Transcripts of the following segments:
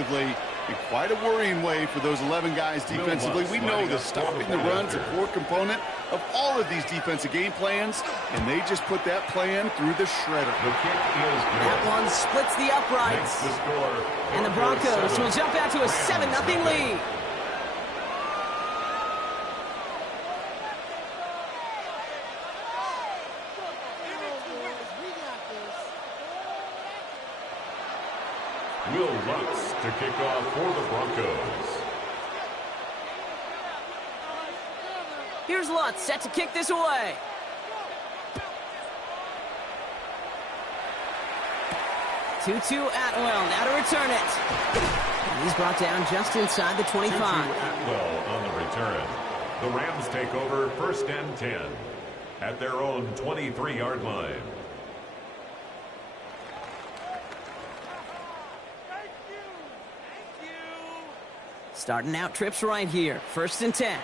offensively in quite a worrying way for those 11 guys defensively. We know that stopping the run's a core component of all of these defensive game plans, and they just put that plan through the shredder. That one splits the uprights. And the Broncos will jump out to a 7-0 lead. Will Lutz to kick off for the Broncos. Here's Lutz set to kick this away. Tutu Atwell now to return it. And he's brought down just inside the 25. Tutu Atwell on the return. The Rams take over 1st and 10 at their own 23-yard line. Starting out trips right here. 1st and 10.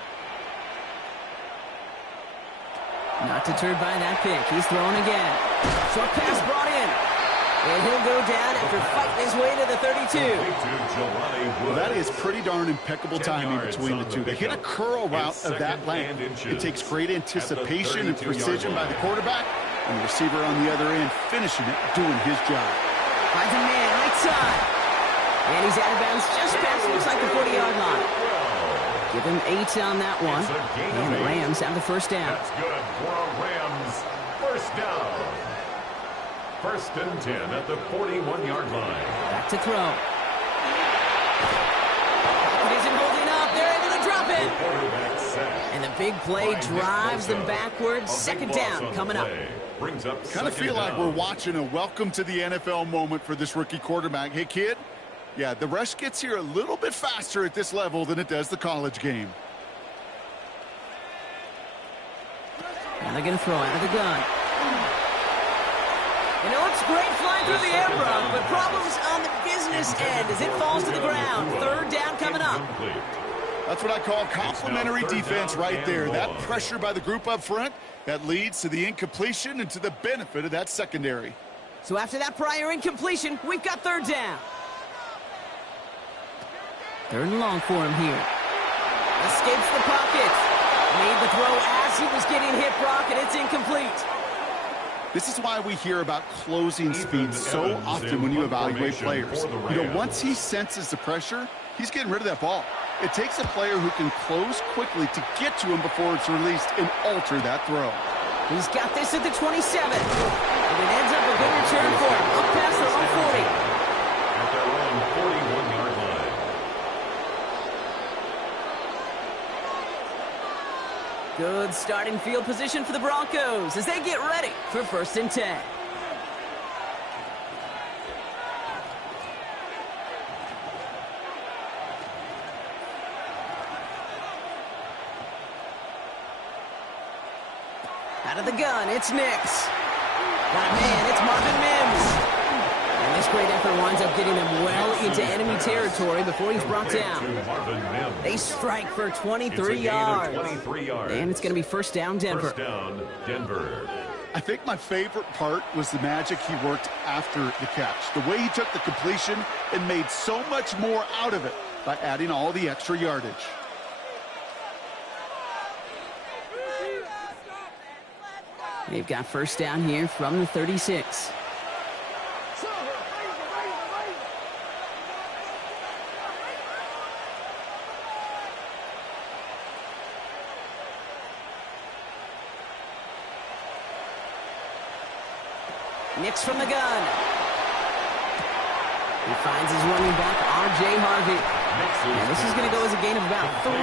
Not deterred by that pick. He's throwing again. Short pass brought in. And he'll go down after fighting his way to the 32. Well, that is pretty darn impeccable timing between the two. They hit a curl route of that length. It takes great anticipation and precision by the quarterback, and the receiver on the other end finishing it, doing his job. Finds a man right side. And he's out of bounds just past, looks like the 40-yard line. Give him 8 on that one. And the Rams have the 1st down. That's good for a Rams 1st down. 1st and 10 at the 41-yard line. Back to throw. It isn't holding up. They're able to drop it. And the big play drives them backwards. 2nd down coming up. Kind of feel like we're watching a welcome to the NFL moment for this rookie quarterback. Hey, kid. Yeah, the rush gets here a little bit faster at this level than it does the college game. And they're going to throw out of the gun. You know, it's great flying through the air, Brock, but problems on the business end as it falls to the ground. 3rd down coming up. That's what I call complimentary defense right there. That pressure by the group up front, that leads to the incompletion and to the benefit of that secondary. So after that prior incompletion, we've got 3rd down. 3rd and long for him here. Escapes the pocket. Made the throw as he was getting hit, Brock, and it's incomplete. This is why we hear about closing speed so often when you evaluate players. You know, once he senses the pressure, he's getting rid of that ball. It takes a player who can close quickly to get to him before it's released and alter that throw. He's got this at the 27. And it ends up a good return for him. Up past their own 40. At their own 41-yard line. Good starting field position for the Broncos as they get ready for 1st and 10. Out of the gun, it's Nix. Got a man, it's Marvin Mims. And this great effort winds up getting him well into enemy territory before he's brought down. They strike for 23 yards. And it's going to be 1st down, Denver. 1st down, Denver. I think my favorite part was the magic he worked after the catch. The way he took the completion and made so much more out of it by adding all the extra yardage. They've got 1st down here from the 36. Nix from the gun. He finds his running back, R.J. Harvey. And this is going to go as a gain of about 3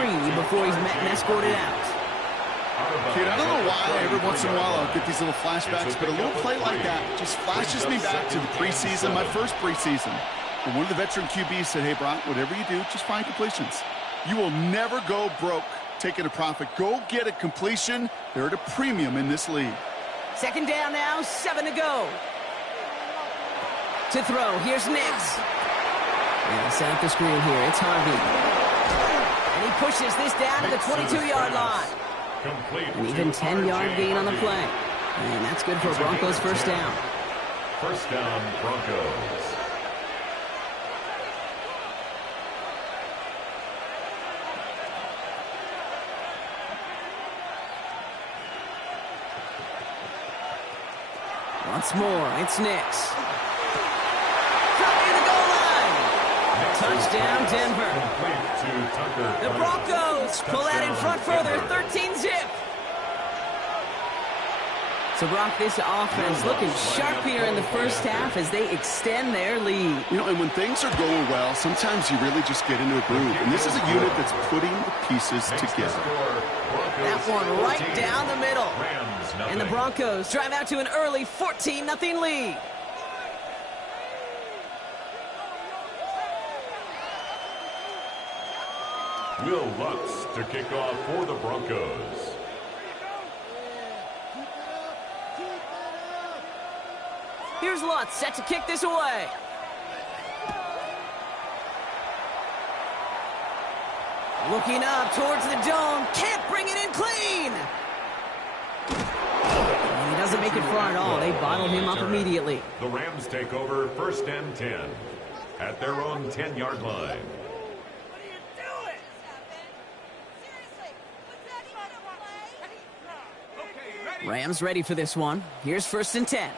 before he's met and escorted out. Kid, I don't know why every once in a while I'll get these little flashbacks, but a little play like that just flashes me back to the preseason, my first preseason. And one of the veteran QBs said, hey, Brock, whatever you do, just find completions. You will never go broke taking a profit. Go get a completion. They're at a premium in this league. 2nd down now, 7 to go. To throw, here's Nix. And set up the screen here, it's Harvey. And he pushes this down to the 22-yard line. An even 10-yard gain on the play. And that's good for Broncos 1st down. 1st down, Broncos. Once more, it's Nix. From near the goal line. Touchdown, Denver. The Broncos pull out in front further, 13-zip. So, Brock, this offense looking sharp here in the first half as they extend their lead. You know, and when things are going well, sometimes you really just get into a groove. And this is a unit that's putting the pieces together. That one right down the middle. And the Broncos drive out to an early 14-0 lead. Will Lutz to kick off for the Broncos. Here's Lutz set to kick this away. Looking up towards the dome. Can't bring it in clean. And he doesn't make it far at all. They bottle him up immediately. The Rams take over 1st and 10 at their own 10-yard line. Rams ready for this one. Here's 1st and 10.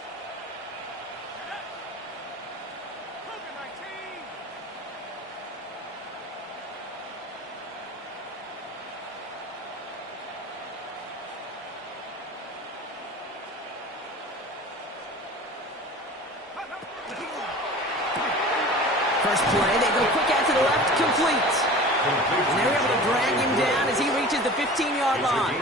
First play, they go quick out to the left, complete. And they're able to drag him down as he reaches the 15-yard line.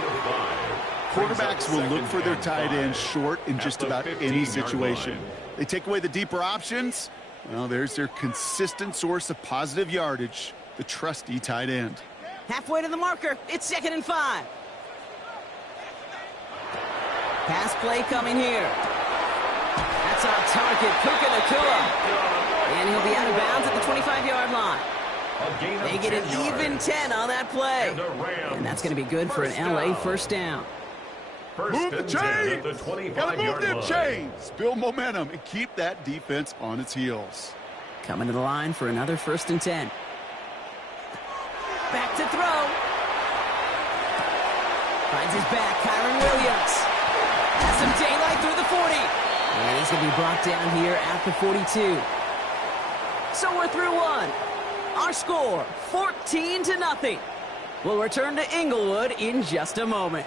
Quarterbacks will look for their tight end short in just about any situation. They take away the deeper options. Well, there's their consistent source of positive yardage, the trusty tight end. Halfway to the marker, it's 2nd and 5. Pass play coming here. That's our target, Puka Nacua. And he'll be out of bounds at the 25-yard line. They get an even 10 on that play. And that's going to be good for an LA first down. Move the chains! Gotta move them chains! Build momentum and keep that defense on its heels. Coming to the line for another 1st and 10. Back to throw. Finds his back, Kyren Williams. Has some daylight through the 40. And he's going to be brought down here at the 42. So we're through one. Our score, 14-0. We'll return to Inglewood in just a moment.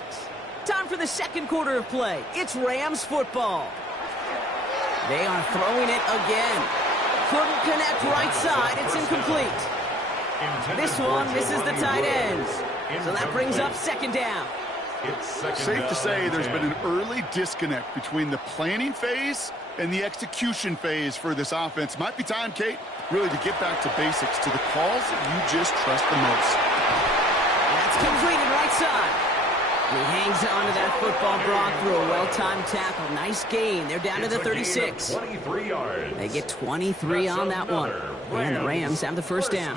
Time for the second quarter of play. It's Rams football. They are throwing it again. Couldn't connect right side. It's incomplete. This one misses the tight ends. So that brings up 2nd down. Safe to say there's been an early disconnect between the planning phase and the execution phase for this offense. Might be time, Kate, really to get back to basics, to the calls that you just trust the most. That's completed right side. He hangs on to that football, Brock, through a well-timed tackle. Nice gain. They're down to the 36. 23 yards. They get 23 on that one. And the Rams have the first down.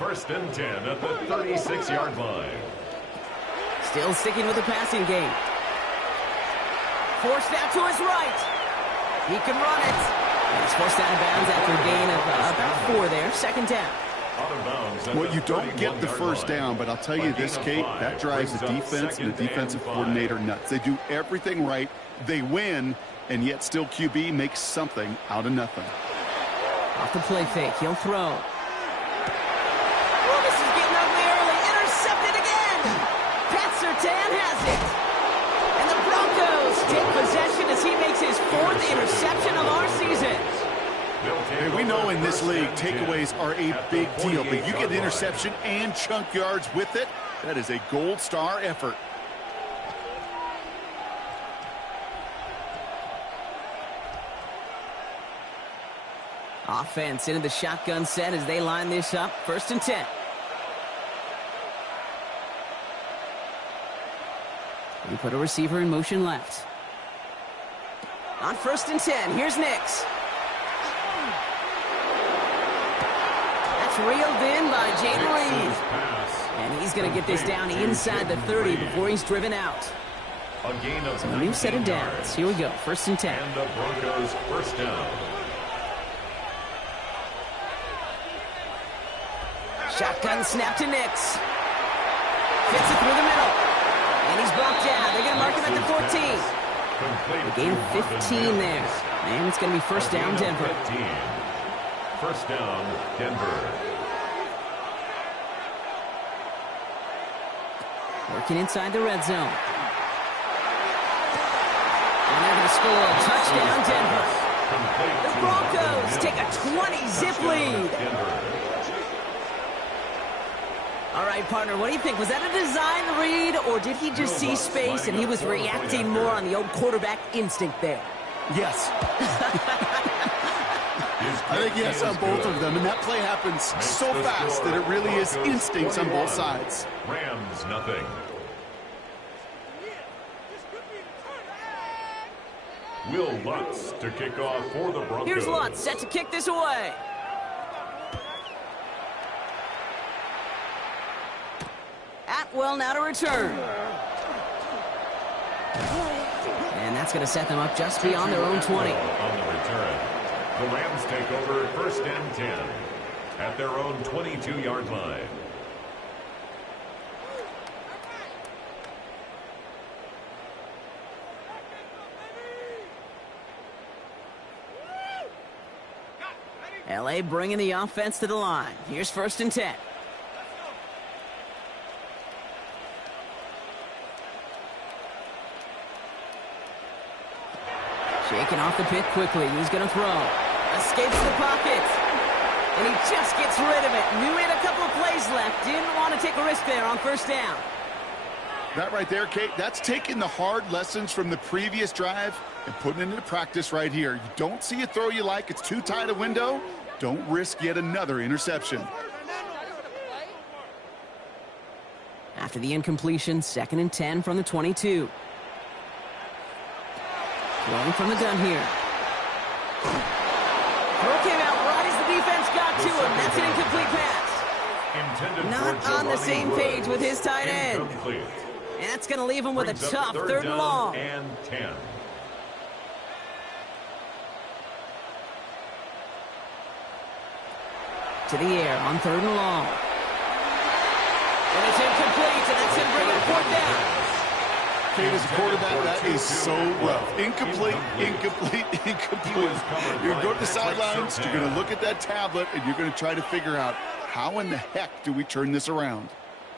1st and 10 at the 36-yard line. Still sticking with the passing game. Forced out to his right. He can run it. He's forced out of bounds after a gain of about 4 there. 2nd down. Well, you don't get the first down, but I'll tell you this, Kate, that drives the defense and the defensive coordinator nuts. They do everything right. They win, and yet still QB makes something out of nothing. Off the play fake. He'll throw. Oh, this is getting ugly early. Intercepted again. Pat Surtain has it. And the Broncos take possession as he makes his 4th interception of our season. Hey, we know in this league, takeaways are a big deal, but you get an interception and chunk yards with it, that is a gold star effort. Offense into the shotgun set as they line this up. 1st and 10. We put a receiver in motion left. On 1st and 10, here's Nix. Reeled in by Jayden Reed. And he's going to get this down inside the 30 before he's driven out. So a new set of downs. Here we go. 1st and 10. And the Broncos first down. Shotgun snap to Nix. Fits it through the middle. And he's brought down. They're going to mark him at the 14. Complete Gain to of Marvin 15 Mims. there. And it's going to be first A gain down, of Denver. 15. First down, Denver. Working inside the red zone. And they're going to score a touchdown, Denver. Complete The to Broncos Marvin take a Mims. 20-zip Touchdown, lead. Denver. All right, partner, what do you think? Was that a design read, or did he just see space and he was reacting more on the old quarterback instinct there? Yes. I think yes on both of them, and that play happens so fast that it really is instincts on both sides. Rams nothing. Will Lutz to kick off for the Broncos. Here's Lutz, set to kick this away. Atwell now to return. And that's going to set them up just beyond their own 20. On the return, the Rams take over first and 10 at their own 22-yard line. LA bringing the offense to the line. Here's first and 10. Shaking off the pit quickly. He's going to throw. Escapes the pocket. And he just gets rid of it. Knew he had a couple of plays left. Didn't want to take a risk there on first down. That right there, Kate, that's taking the hard lessons from the previous drive and putting it into practice right here. You don't see a throw you like. It's too tight a window. Don't risk yet another interception. After the incompletion, second and 10 from the 22. Throwing from the gun here. Throw came out right as the defense got to him. That's an incomplete pass. Intended Not for on the Jelani same Woods. page with his tight end. Incomplete. And that's going to leave him with Brings a up tough third and down long. and 10. To the air on third and long. And it's incomplete, and that's going to bring it fourth down. Kate, as a quarterback, that is so rough. Incomplete, incomplete, incomplete. You're going to go to the sidelines, you're going to look at that tablet, and you're going to try to figure out how in the heck do we turn this around.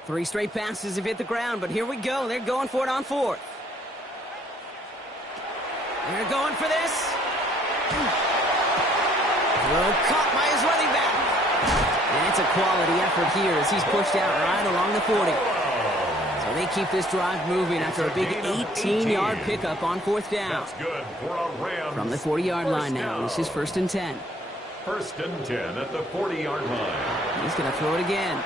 3 straight passes have hit the ground, but here we go. They're going for it on fourth. They're going for this. Throw caught by his running back. And it's a quality effort here as he's pushed out right along the 40. So they keep this drive moving after a big 18-yard pickup on fourth down. That's good for a Rams. From the 40-yard line now, this is first and 10. First and 10 at the 40-yard line. He's going to throw it again.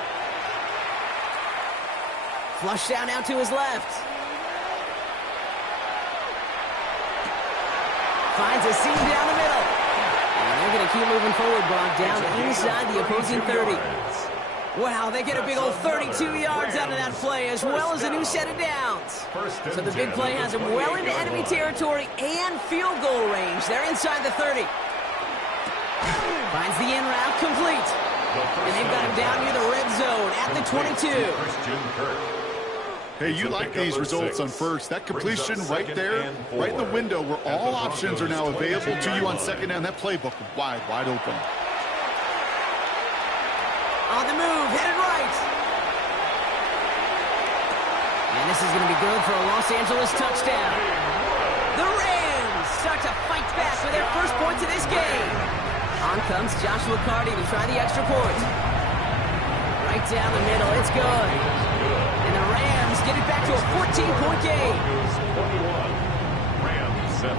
Flush down out to his left. Finds a seam down the middle. And they're going to keep moving forward, Brock, down inside the opposing 30. Wow, they get a big old 32 yards out of that play, as well as a new set of downs. So the big play has them well into enemy territory and field goal range. They're inside the 30. Finds the in route complete. And they've got him down near the red zone at the 22. Christian Kirk. Hey, you like these results on first. That completion right there, right in the window where all options are now available to you on second down. That playbook wide open. On the move, headed right. And this is going to be good for a Los Angeles touchdown. The Rams start to fight back with their first points of this game. On comes Joshua Carty to try the extra point. Right down the middle, it's good. And the Rams get it back to a 14-point game. 41, Rams 7.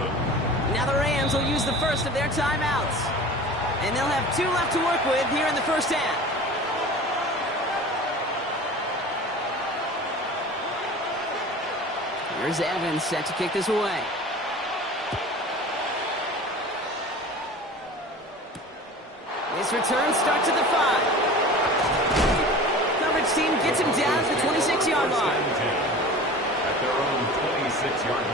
Now the Rams will use the first of their timeouts. And they'll have 2 left to work with here in the first half. Here's Evans set to kick this away. This return starts at the 5. Coverage team gets him down to the 26-yard line. At their own 26-yard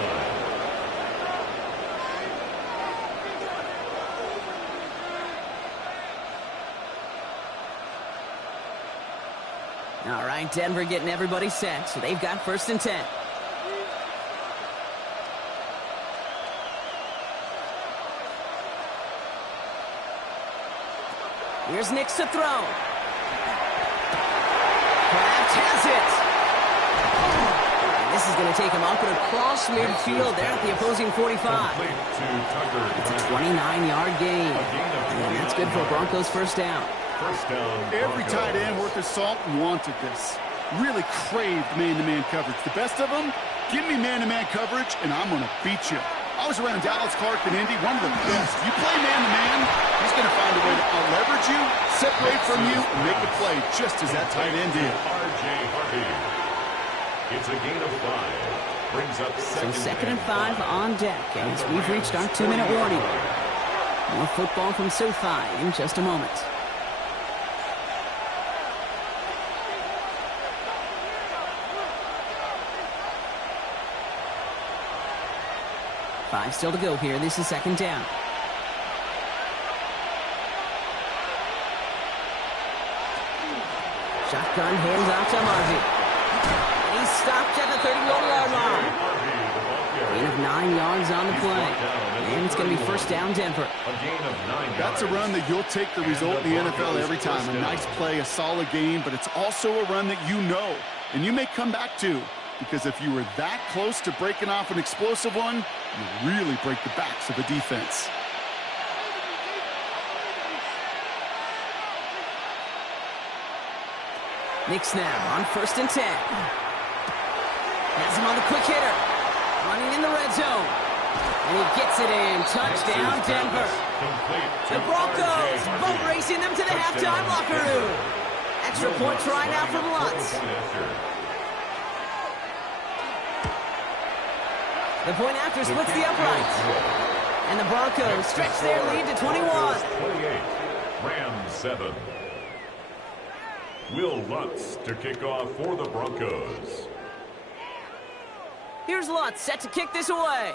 line. All right, Denver getting everybody set, so they've got first and 10. Here's Nix to throw. Kraft has it. And this is going to take him up and across midfield there at the opposing 45. It's a 29-yard gain. And that's good for a Broncos first down. Every tight end worth his salt wanted this. Really craved man-to-man coverage. The best of them, give me man-to-man coverage, and I'm going to beat you. I was around Dallas Clark and Indy, one of the best. You play man-to-man, he's going to find a way to out-leverage you, separate from you, and make a play, just as that tight end did. R.J. Harvey. It's a gain of 5. Brings up second and 5 on deck, as we've reached our 2-minute warning. More football from SoFi in just a moment. Five still to go here. This is second down. Shotgun hands off to Harvey. And he's stopped at the 31-yard line. Gain of 9 yards on the play. And it's going to be first down, Denver. That's a run that you'll take the result in the NFL every time. A nice play, a solid game, but it's also a run that you know, and you may come back to. Because if you were that close to breaking off an explosive one, you really break the backs of the defense. Nix now on first and 10. Has him on the quick hitter. Running in the red zone. And he gets it in. Touchdown, Denver. The Broncos boat racing them to the halftime locker room. Extra point try now from Lutz. The point after splits the uprights. And the Broncos stretch their lead to 21. 28, Rams 7. Will Lutz to kick off for the Broncos. Here's Lutz set to kick this away.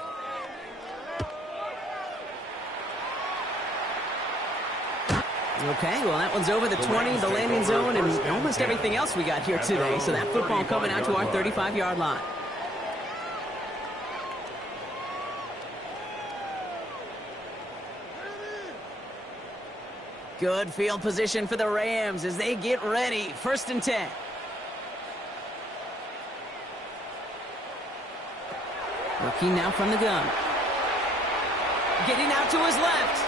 Okay, well, that one's over the 20, the landing zone, and almost everything else we got here today. So that football coming out to our 35-yard line. Good field position for the Rams as they get ready. First and 10. Working now from the gun. Getting out to his left.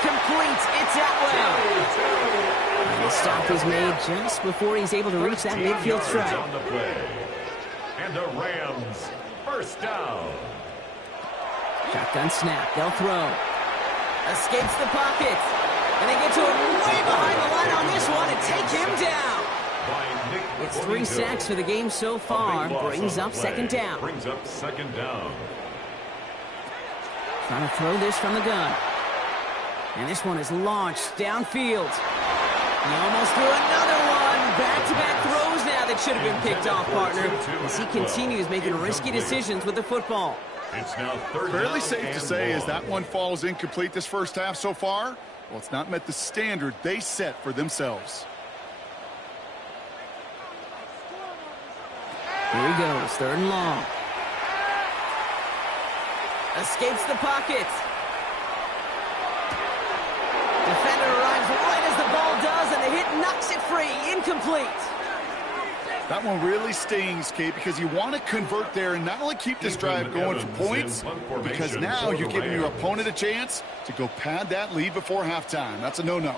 Complete. It's that way. And the stop is made just before he's able to reach that midfield strike. And the Rams first down. Shotgun snap. They'll throw. Escapes the pocket. And they get to him way behind the line on this one and take him down. It's 3 sacks for the game so far. Brings up second down. Brings up second down. Trying to throw this from the gun. And this one is launched downfield. He almost threw another one. Back-to-back throws now that should have been picked off, partner, as he continues making risky decisions with the football. It's now third Fairly down safe to say as that one falls incomplete this first half so far, well, it's not met the standard they set for themselves. Here he goes, third and long. Escapes the pocket. Defender arrives right as the ball does, and the hit knocks it free. Incomplete. That one really stings, Kate, because you want to convert there and not only keep this drive going for points, because now you're giving your opponent a chance to go pad that lead before halftime. That's a no-no.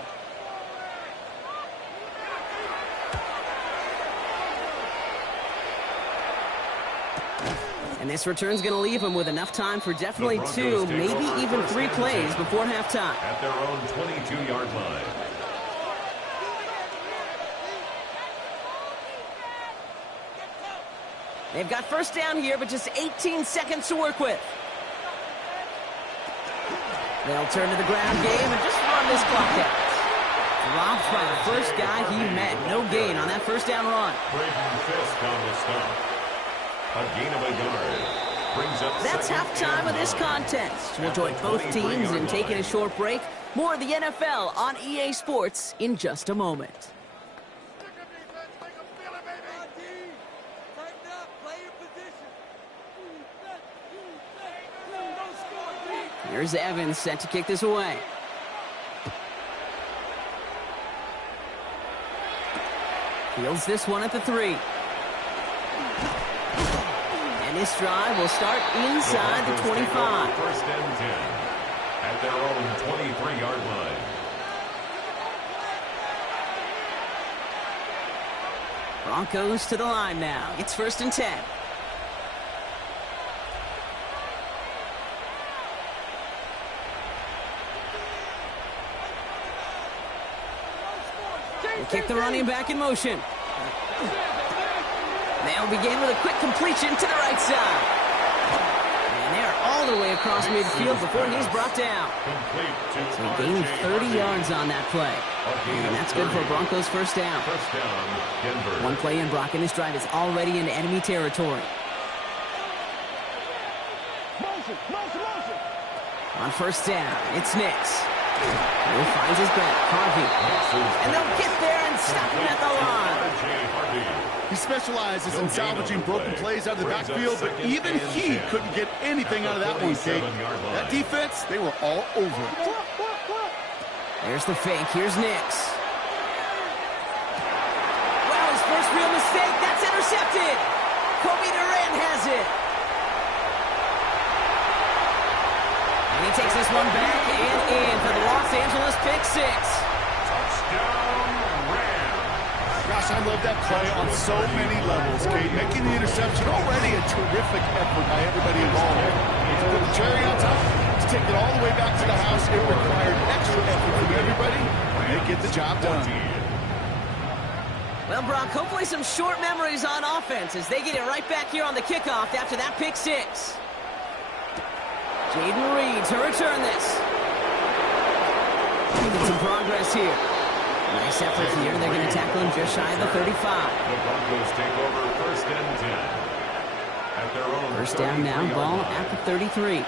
And this return's going to leave them with enough time for definitely 2, maybe even 3 plays before halftime. At their own 22-yard line. They've got first down here, but just 18 seconds to work with. They'll turn to the ground game and just run this clock out. Dropped by the first guy he met. No gain on that first down run. Braden Fisk on the stop. A gain of a yard. Brings up That's halftime of this contest. We'll join both teams in taking a short break. More of the NFL on EA Sports in just a moment. Here's Evans set to kick this away. Fields this one at the 3. And this drive will start inside the 25. First and 10 at their own 23-yard line. Broncos to the line now. It's first and 10. They kick the running back in motion. They'll begin with a quick completion to the right side. And they're all the way across midfield before he's brought down. So he gained 30 yards on that play. And that's good for Broncos first down. First down, Denver. One play in, Brock, and his drive is already into enemy territory. On first down, it's Nix. Who finds his back, Harvey. And they'll get there and stop him at the line. He specializes in salvaging broken plays out of the backfield, but even he couldn't get anything out of that one, Kate. That defense, they were all over it. There's the fake. Here's Nix. Wow, his first real mistake. That's intercepted. Kobe Durant has it. And he takes this one back and in for the Los Angeles pick 6. Touchdown, Rams. Gosh, I love that play on so many levels, Kate. Making the interception, already a terrific effort by everybody involved. To put the cherry on top, to take it all the way back to the house, it required extra effort from everybody, and they get the job done. Well, Brock, hopefully some short memories on offense as they get it right back here on the kickoff after that pick 6. Jaden Reed to return this. Making some progress here. Nice effort here. They're going to tackle him just shy of the 35. The Broncos take over first and 10 at their own. First down now, ball at the 33.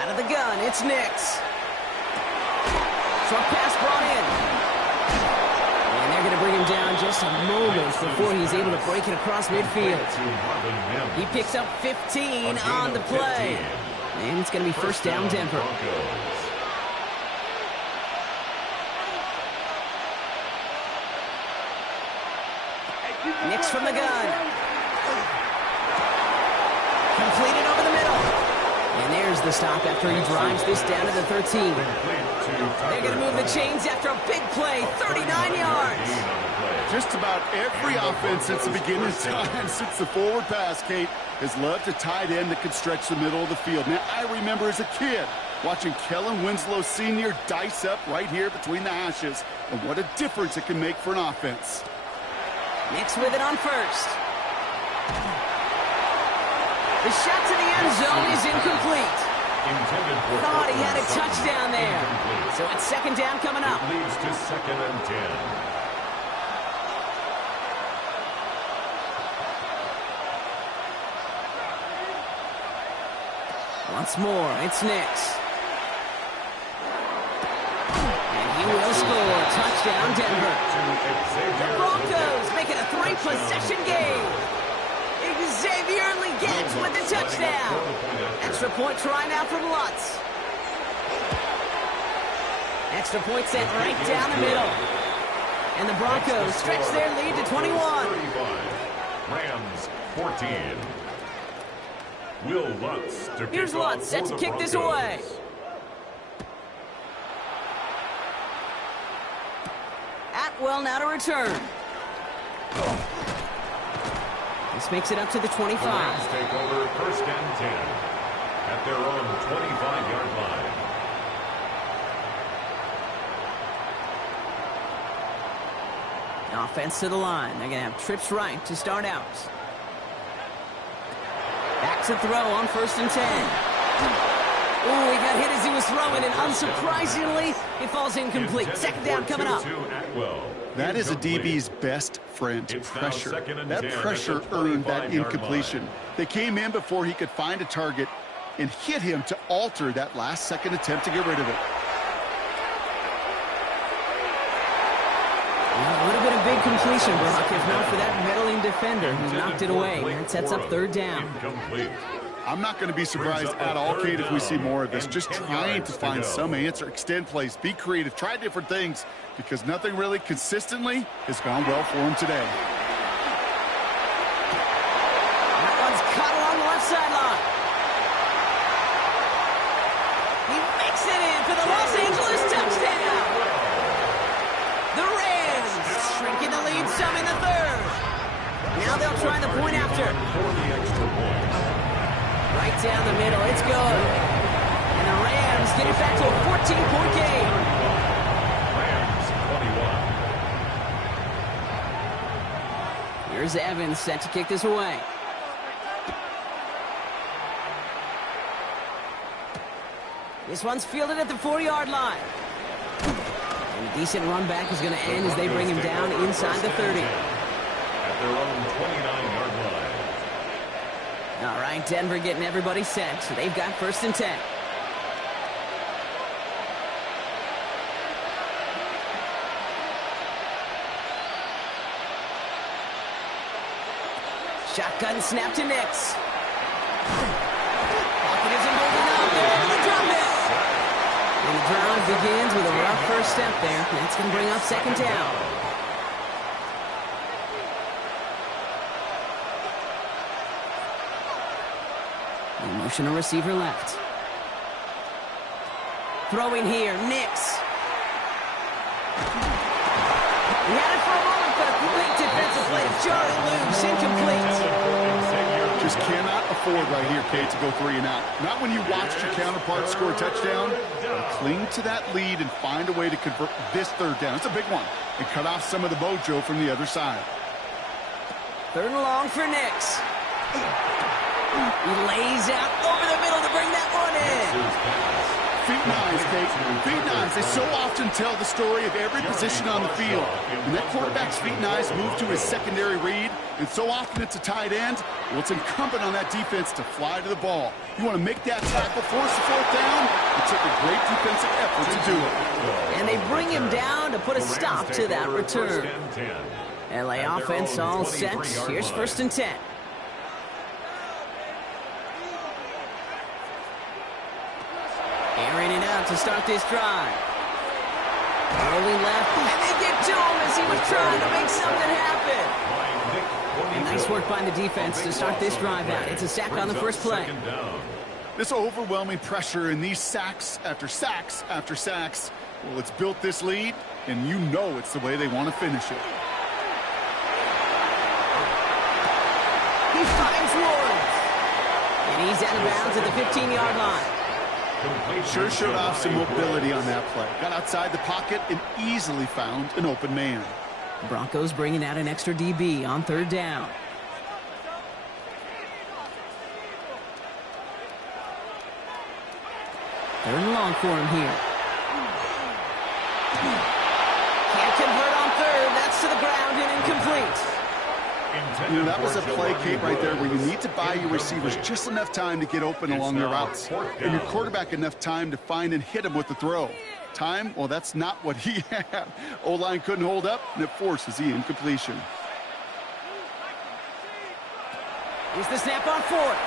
Out of the gun, it's Nix. Short pass brought in. And they're going to bring him down just a moment before he's able to break it across midfield. He picks up 15 on the play. And it's going to be first down, Denver. Nix from the gun. Completed over the middle. And there's the stop after he drives this down to the 13. They're going to move the chains after a big play, 39 yards. Just about every offense since the beginning of time, since the forward pass, Kate, has loved a tight end that could stretch the middle of the field. Now, I remember as a kid watching Kellen Winslow Sr. dice up right here between the hashes, and what a difference it can make for an offense. Nix with it on first. The shot to the end zone is incomplete. Thought he had a touchdown there. So it's second down coming up. It leads to second and 10. Once more, it's Nix. And he will score. Touchdown, Denver. The Broncos make it a 3-possession game. Xavier Legette with the touchdown. Extra point try now from Lutz. Extra point sent right down the middle. And the Broncos stretch their lead to 21. 35. Rams 14. Will Lutz to Here's kick off Lutz set for to the kick this Broncos. away. Atwell now to return. This makes it up to the 25. The Rams take over first and 10 at their own 25-yard line. Offense to the line. They're going to have trips right to start out. Back to throw on first and 10. Ooh, he got hit as he was throwing, and unsurprisingly, it falls incomplete. Second down coming up. That is a DB's best friend, pressure. That pressure earned that incompletion. They came in before he could find a target and hit him to alter that last-second attempt to get rid of it. Well, it would have been a big completion, Brock, if not for that meddling defender who knocked it away. That sets up third down. Incomplete. I'm not going to be surprised at all, Kate, if we see more of this. Just trying to find some answer, extend plays, be creative, try different things, because nothing really consistently has gone well for him today. That one's caught along the left sideline. He makes it in for the Los Angeles touchdown. The Rams shrinking the lead some in the third. Now they'll try the point after. Right down the middle, it's good. And the Rams get it back to a 14-point game. Rams 21. Here's Evans set to kick this away. This one's fielded at the 4-yard line. And a decent run back is going to end as they bring him down inside the 30. At their own 29-yard line. All right, Denver getting everybody set, so they've got 1st and 10. Shotgun snap to Nix. Pocket isn't holding up there, and they drop it. And the drive begins with a rough first step there. That's going to bring up 2nd down. Motion a receiver left. Throwing here, Nix. He had it for a moment, but a great defensive play. Jarred loose, incomplete. Just cannot afford right here, Kate, to go 3 and out. Not when you watched your counterpart score a touchdown. Cling to that lead and find a way to convert this 3rd down. It's a big one. And cut off some of the mojo from the other side. 3rd and long for Nix. He lays out over the middle to bring that one in. Feet nines, Kate. Feet nines. They so often tell the story of every position on the field. When that quarterback's feet nines move to his secondary read, and so often it's a tight end, well, it's incumbent on that defense to fly to the ball. You want to make that tackle, force the 4th down. It took a great defensive effort to do it. And they bring him down to put a stop to that return. LA offense all set. Here's 1st and 10. Airing it out to start this drive. Rolling left, and they get to him as he was trying to make something happen. And nice work by the defense to start this drive out. It's a sack on the first play. This overwhelming pressure and these sacks after sacks after sacks, well, it's built this lead, and you know it's the way they want to finish it. He finds Woods. And he's out of bounds at the 15-yard line. Sure showed off some mobility on that play. Got outside the pocket and easily found an open man. Broncos bringing out an extra DB on 3rd down. Third and long for him here. Can't convert on 3rd. That's to the ground and incomplete. You know, that was a play, Kate, right there where you need to buy your receivers just enough time to get open along their routes. And your quarterback enough time to find and hit him with the throw. Time, well, that's not what he had. O-line couldn't hold up, and it forces the incompletion. Here's the snap on 4th.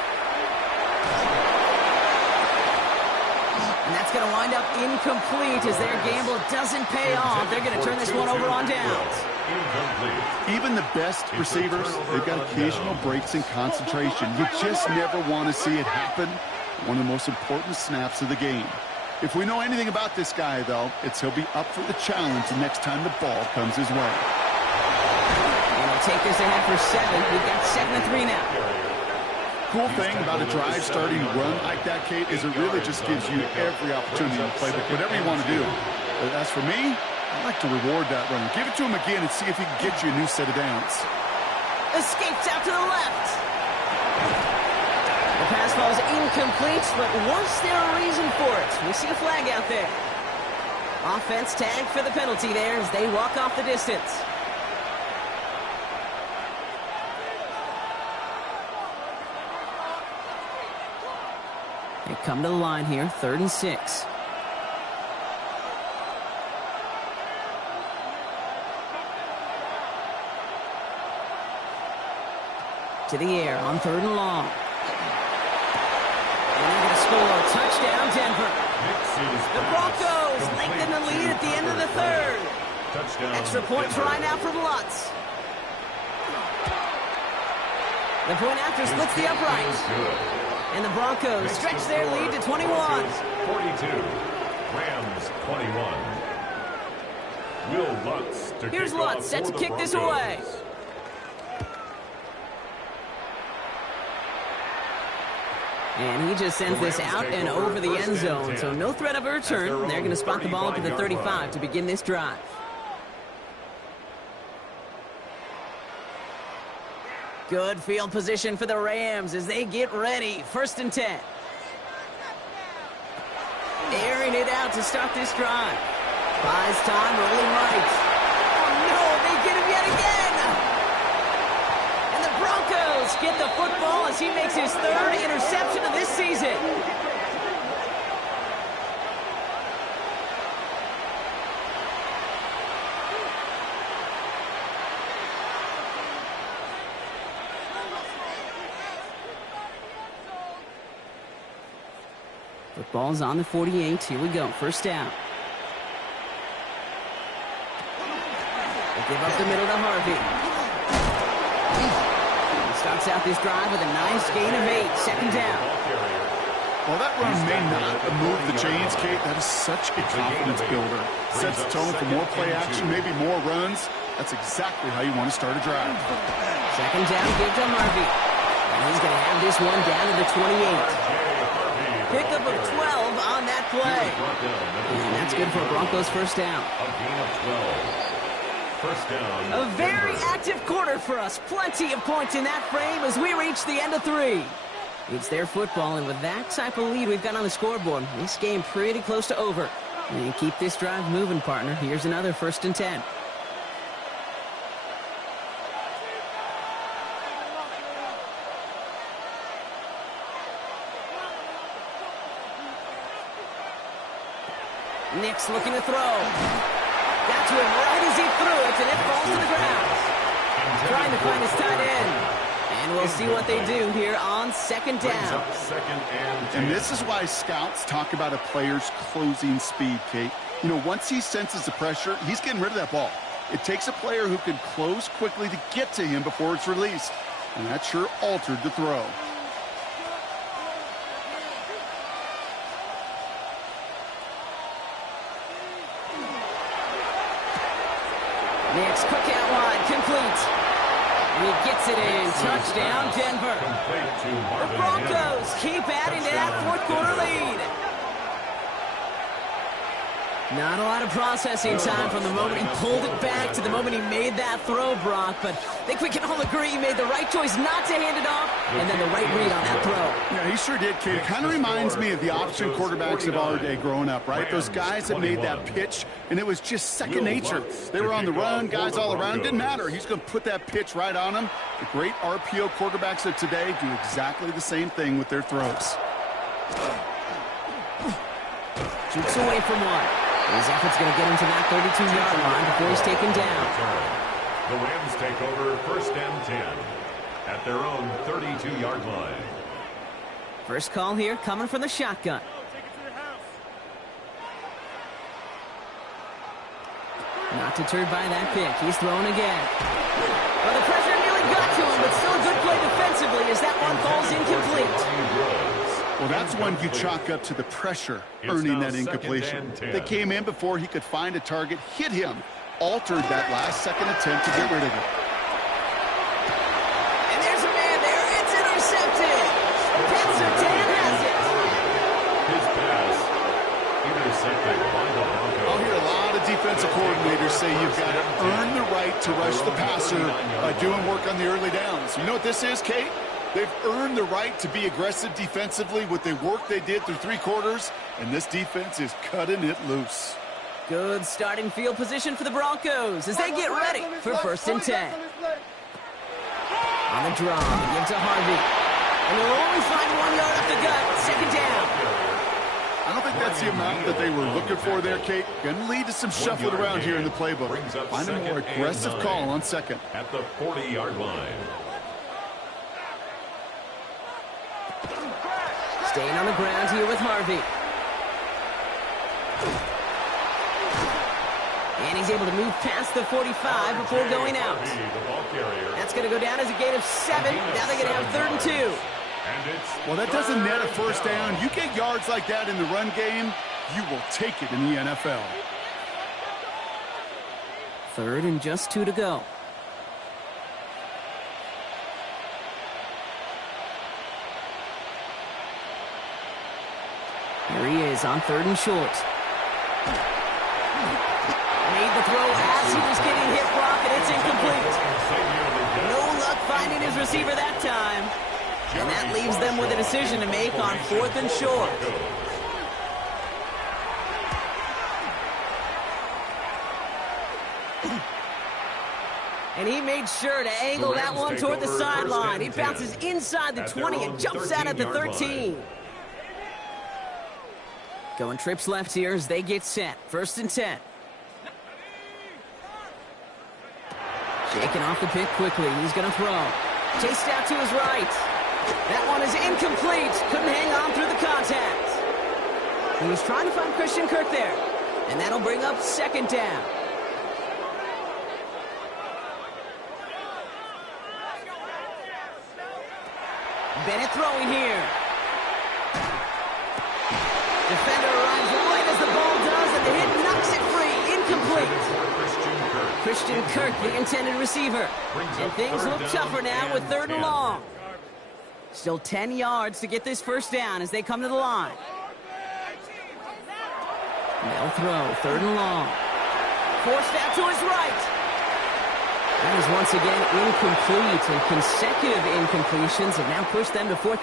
And that's going to wind up incomplete as their gamble doesn't pay off. They're going to turn this one over on downs. Even the best receivers, they've got occasional breaks in concentration. You just never want to see it happen. One of the most important snaps of the game. If we know anything about this guy, though, it's he'll be up for the challenge the next time the ball comes his way. And he'll take this ahead for 7. We've got 7 and 3 now. Cool thing about a drive starting run like that, Kate, is it really just gives you every opportunity to play whatever you want to do. But as for me, I like to reward that runner. Give it to him again and see if he can get you a new set of downs. Escapes out to the left. The pass ball's incomplete, but was there a reason for it? We see a flag out there. Offense tagged for the penalty there as they walk off the distance. They come to the line here, 3rd and 6. To the air on 3rd and long. And they're going to score. Touchdown, Denver. The Broncos lengthen the lead at the end of the third. Touchdown. Extra point try now from Lutz. The point after splits the uprights. And the Broncos stretch their lead to 21. 42. Rams 21. Will Lutz to Here's kick Lutz off set for to the kick this Broncos. away. And he just sends this out and over the end zone, so no threat of a return. They're going to spot the ball up to the 35 to begin this drive. Good field position for the Rams as they get ready. 1st and 10. Airing it out to start this drive. Buys time, rolling right. Oh no, they get him yet again! And the Broncos get the football as he makes his 3rd interception of this season. Football's on the 48. Here we go. 1st down. They give up the middle to Harvey. He starts out this drive with a nice gain of 8. 2nd down. While that run may not have moved the chains, Kate, that is such a confidence builder. Sets the tone for more play action, maybe more runs. That's exactly how you want to start a drive. 2nd down, give to Harvey. And he's going to have this one down to the 28. Pickup of 12 on that play. And that's good for Broncos 1st down. A gain of 12. 1st down. A very active quarter for us. Plenty of points in that frame as we reach the end of 3. It's their football, and with that type of lead we've got on the scoreboard, this game pretty close to over. And keep this drive moving, partner. Here's another 1st and 10. Nix looking to throw. Got to him right as he threw it, and it falls to the ground. Trying to find his tight end. And we'll see what they do here on 2nd down. 2nd and 10. And this is why scouts talk about a player's closing speed, Kate. You know, once he senses the pressure, he's getting rid of that ball. It takes a player who can close quickly to get to him before it's released. And that sure altered the throw. Nix, quick out wide, complete. He gets it in. Touchdown, Denver. The Broncos keep adding to that 4th quarter lead. Not a lot of processing time from the moment he pulled it back to the moment he made that throw, Brock. But I think we can all agree he made the right choice not to hand it off, and then the right read on that throw. Yeah, he sure did, Kate. It kind of reminds me of the option quarterbacks of our day growing up, right? Those guys that made that pitch, and it was just second nature. They were on the run, guys all around. It didn't matter. He's going to put that pitch right on them. The great RPO quarterbacks of today do exactly the same thing with their throws. Shoots away from one. His effort's going to get him to that 32-yard line before he's taken down. The Rams take over 1st and 10 at their own 32-yard line. First call here coming from the shotgun. Not deterred by that pick. He's throwing again. Well, the pressure nearly got to him, but still a good play defensively as that one falls incomplete. Well, that's one you chalk up to the pressure earning that incompletion. They came in before he could find a target, hit him, altered that last-second attempt to get rid of it. And there's a man there. It's intercepted. Pat Surtain has it. His pass intercepted by the Broncos. I'll hear a lot of defensive coordinators say you've got to earn the right to rush the passer by doing work on the early downs. You know what this is, Kate? They've earned the right to be aggressive defensively with the work they did through 3 quarters, and this defense is cutting it loose. Good starting field position for the Broncos as they get ready for 1st and 10. On the draw, they give to Harvey. And they'll only find 1 yard up the gut. 2nd down. I don't think that's the amount that they were looking for there, Kate. Going to lead to some shuffling around here in the playbook. Find a more aggressive call on 2nd. At the 40-yard line. Staying on the ground here with Harvey. And he's able to move past the 45 before going out. That's going to go down as a gain of 7. Now they're going to have 3rd and 2. Well, that doesn't net a first down. You get yards like that in the run game, you will take it in the NFL. 3rd and just 2 to go. Here he is on 3rd and short. Made the throw as he was getting hit, Brock, and it's incomplete. No luck finding his receiver that time. And that leaves them with a decision to make on 4th and short. And he made sure to angle that one toward the sideline. He bounces inside the 20 and jumps out at the 13. Going trips left here as they get set. 1st and 10. Shaking off the pick quickly. He's going to throw. Chased out to his right. That one is incomplete. Couldn't hang on through the contact. He was trying to find Christian Kirk there. And that'll bring up 2nd down. Bennett throwing here. Defender arrives right as the ball does, and the hit knocks it free. Incomplete. Christian Kirk, the intended receiver. And things look tougher now with 3rd and long. Still 10 yards to get this 1st down as they come to the line. They'll throw. 3rd and long. Forced out to his right. That is once again incomplete, and consecutive incompletions have now pushed them to 4th.